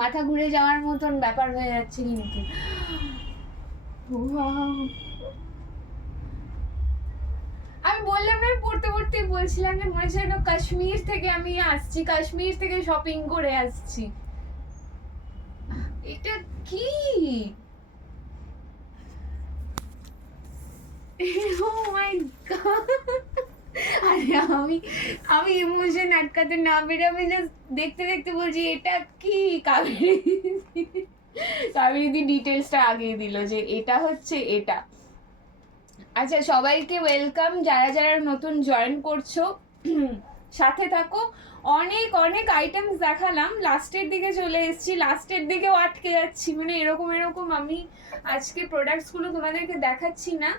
মাথা ঘুরে যাওয়ার মতন ব্যাপার হয়ে যাচ্ছে কিন্তু। আমি বললাম না, পড়তে পড়তে বলছিলাম যে মনে হচ্ছে কাশ্মীর থেকে আমি আসছি, কাশ্মীর থেকে শপিং করে আসছি। এটা কি? ও মাই গড! আরে আমি ইমোশন আটকাতে না পেরে আমি জাস্ট দেখতে দেখতে বলছি এটা কি। কাবেরীদি ডিটেলসটা আগিয়ে দিল যে এটা হচ্ছে এটা। আচ্ছা, সবাইকে ওয়েলকাম, যারা যারা নতুন জয়েন করছো সাথে থাকো। অনেক অনেক আইটেমস দেখালাম, লাস্টের দিকে চলে এসেছি, লাস্টের দিকেও আটকে যাচ্ছি, মানে এরকম এরকম আমি আজকে প্রোডাক্টসগুলো তোমাদেরকে দেখাচ্ছি না।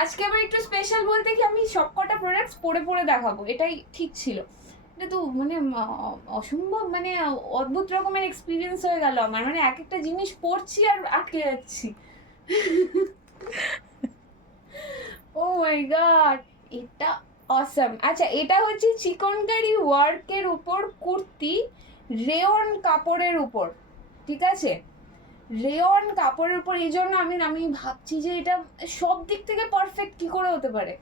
আজকে আবার একটু স্পেশাল বলতে কি আমি সবকটা প্রোডাক্টস পরে পরে দেখাবো, এটাই ঠিক ছিল। এটা তো মানে অসম্ভব, মানে অদ্ভুত রকমের এক্সপিরিয়েন্স হয়ে গেল আমার, মানে এক একটা জিনিস পড়ছি আর আটকে যাচ্ছি। ও মাই গড, এটা অসাম। আচ্ছা, এটা হচ্ছে চিকনকারি ওয়ার্কের উপর কুর্তি, রেয়ন কাপড়ের উপর, ঠিক আছে? রেয়ন কাপড়ের উপর, এই জন্য আমি ভাবছি যে এটা সব দিক থেকে পারফেক্ট কি করে হতে পারে,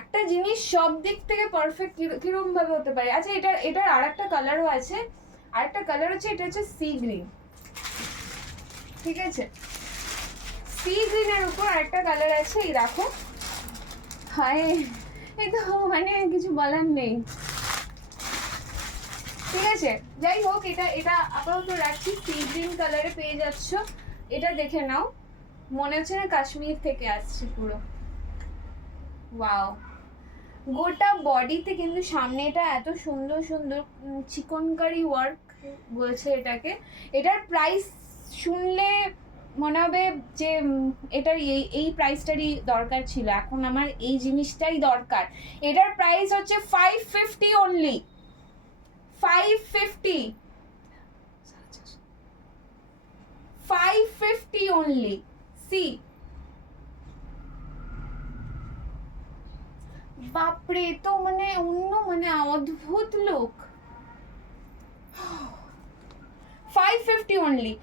একটা জিনিস সব দিক থেকে পারফেক্ট কিরকম ভাবে হতে পারে। আচ্ছা, এটার আর একটা কালারও আছে, আরেকটা কালার হচ্ছে, এটা হচ্ছে সি গ্রিন, ঠিক আছে? সি গ্রিনের উপর আরেকটা কালার আছে, এই দেখো। হায়, এই তো মানে কিছু বলার নেই, ঠিক আছে? যাই হোক, এটা আপাতত রাখছি। সি গ্রিন কালারে পেয়ে যাচ্ছ, এটা দেখে নাও, মনে হচ্ছে না কাশ্মীর থেকে আসছে পুরো। ওয়াও, গোটা বডিতে কিন্তু সামনেটা এত সুন্দর সুন্দর চিকনকারি ওয়ার্ক বলছে এটাকে। এটার প্রাইস শুনলে মনে হবে যে এটার এই প্রাইসটারই দরকার ছিল, এখন আমার এই জিনিসটাই দরকার। এটার প্রাইস হচ্ছে 550 অনলি, 550, 550 অনলি। সি, বাপরে, তো মানে অন্য মানে অদ্ভুত লোক। 550 অনলি।